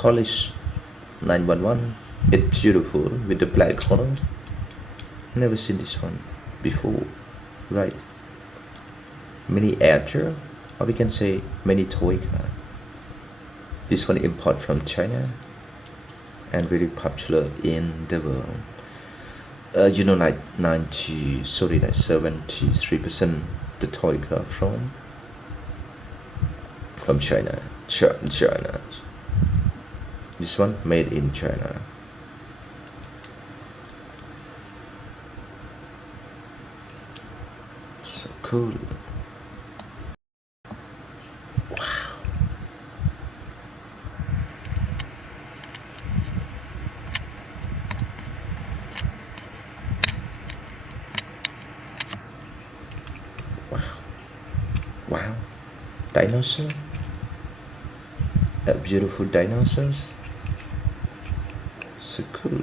Polish 911. It's beautiful with the black color. Never seen this one before, right? Miniature, or we can say mini toy car. This one import from China and very popular in the world. Like 73% the toy car from China. China. This one made in China. So cool. Wow. Wow. Dinosaur. Beautiful dinosaurs. So cool.